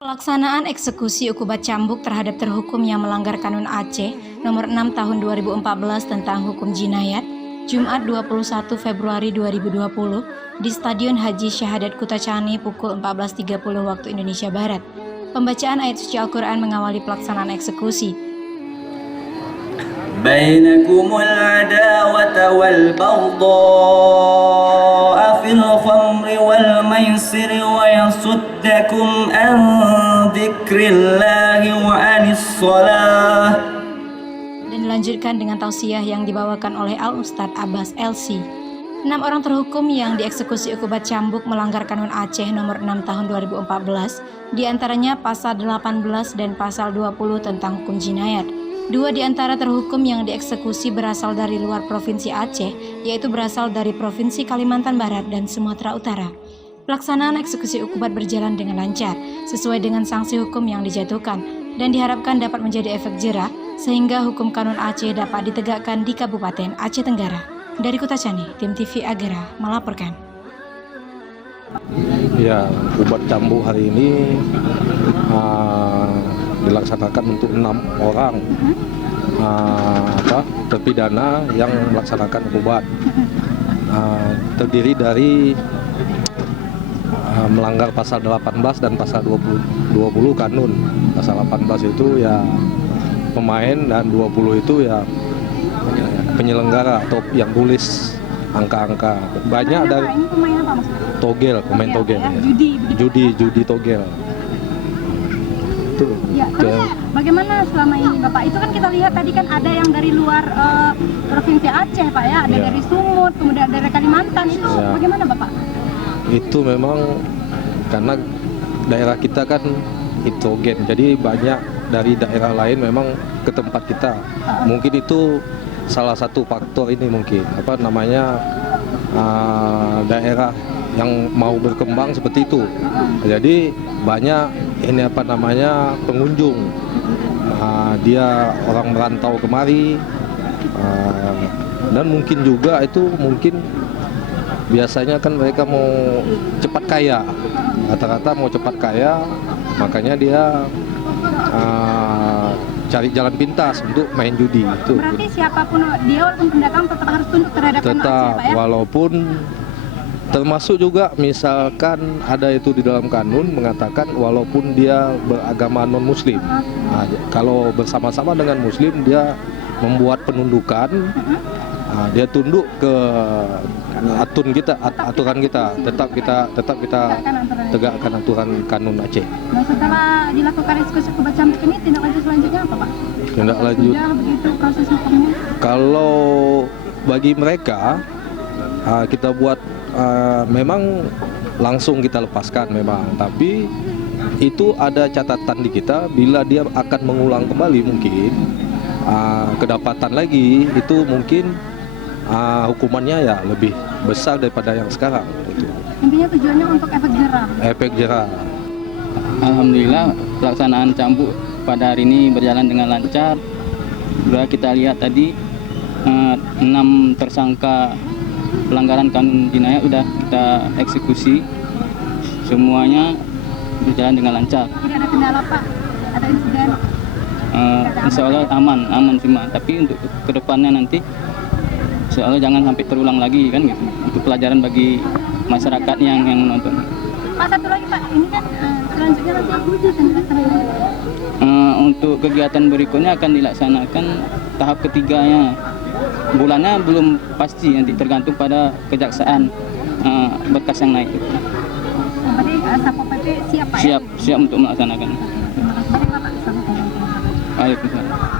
Pelaksanaan eksekusi ukubat cambuk terhadap terhukum yang melanggar Kanun Aceh nomor 6 tahun 2014 tentang hukum jinayat, Jumat 21 Februari 2020 di Stadion Haji Syahadat Kutacani pukul 14.30 waktu Indonesia Barat. Pembacaan ayat suci Al-Quran mengawali pelaksanaan eksekusi. Bainakumul adawata wal baghdha'a fil khamri wal maisiri wa yasuddakum an dzikrillahi wa anis shalah. Dan dilanjutkan dengan tausiah yang dibawakan oleh Al-Ustadz Abbas LC. 6 orang terhukum yang dieksekusi ukubat cambuk melanggar Kanun Aceh nomor 6 tahun 2014, diantaranya pasal 18 dan pasal 20 tentang hukum jinayat. 2 di antara terhukum yang dieksekusi berasal dari luar Provinsi Aceh, yaitu berasal dari Provinsi Kalimantan Barat dan Sumatera Utara. Pelaksanaan eksekusi ukubat berjalan dengan lancar, sesuai dengan sanksi hukum yang dijatuhkan, dan diharapkan dapat menjadi efek jera, sehingga hukum Kanun Aceh dapat ditegakkan di Kabupaten Aceh Tenggara. Dari Kutacani, tim TV Agera melaporkan. Ya, ukubat cambuk hari ini dilaksanakan untuk 6 orang terpidana yang melaksanakan ukubat. Terdiri dari melanggar pasal 18 dan pasal 20 Kanun. Pasal 18 itu ya pemain dan 20 itu ya penyelenggara atau yang tulis angka-angka. Banyak dari pemain togel ya. Judi togel. Itu. Ya, bagaimana selama ini Bapak? Itu kan kita lihat tadi kan ada yang dari luar Provinsi Aceh Pak ya, ada dari Sumut, kemudian dari Kalimantan, itu bagaimana Bapak? Itu memang karena daerah kita kan hidrogen, jadi banyak dari daerah lain memang ke tempat kita. Mungkin itu salah satu faktor ini mungkin daerah yang mau berkembang seperti itu. Jadi banyak pengunjung. Dia orang merantau kemari, dan mungkin juga itu biasanya kan mereka mau cepat kaya. Rata-rata mau cepat kaya, makanya dia cari jalan pintas untuk main judi itu. Berarti siapapun dia walaupun pendatang tetap harus tunduk terhadap Kanun Aceh, Pak ya? Walaupun termasuk juga misalkan ada itu di dalam kanun mengatakan walaupun dia beragama non muslim. Kalau bersama-sama dengan muslim dia membuat penundukan, dia tunduk ke aturan kita, tetap kita tegakkan aturan Kanun Aceh. Nah, setelah dilakukan eksekusi ukubat cambuk ini, tindak lanjut selanjutnya apa Pak? Tindak lanjut begitu proses hukumnya? Kalau bagi mereka kita buat memang langsung kita lepaskan memang, tapi itu ada catatan di kita bila dia akan mengulang kembali mungkin kedapatan lagi itu mungkin hukumannya ya lebih besar daripada yang sekarang itu. Intinya tujuannya untuk efek jerah. Efek jerah. Alhamdulillah pelaksanaan cambuk pada hari ini berjalan dengan lancar. Sudah kita lihat tadi 6 tersangka pelanggaran kanun jinayat sudah kita eksekusi, semuanya berjalan dengan lancar. Tidak ada kendala Pak? Ada insiden? Insya Allah aman semua. Tapi untuk kedepannya nanti, insya Allah jangan sampai terulang lagi kan gitu. Untuk pelajaran bagi masyarakat yang menonton. Pak, satu lagi Pak, ini kan selanjutnya nanti untuk kegiatan berikutnya akan dilaksanakan tahap ketiganya. Bulannya belum pasti, nanti tergantung pada kejaksaan berkas yang naik. Berarti Satpol PP siap Pak ya? Siap untuk melaksanakan. Terima kasih Pak. Waalaikumsalam.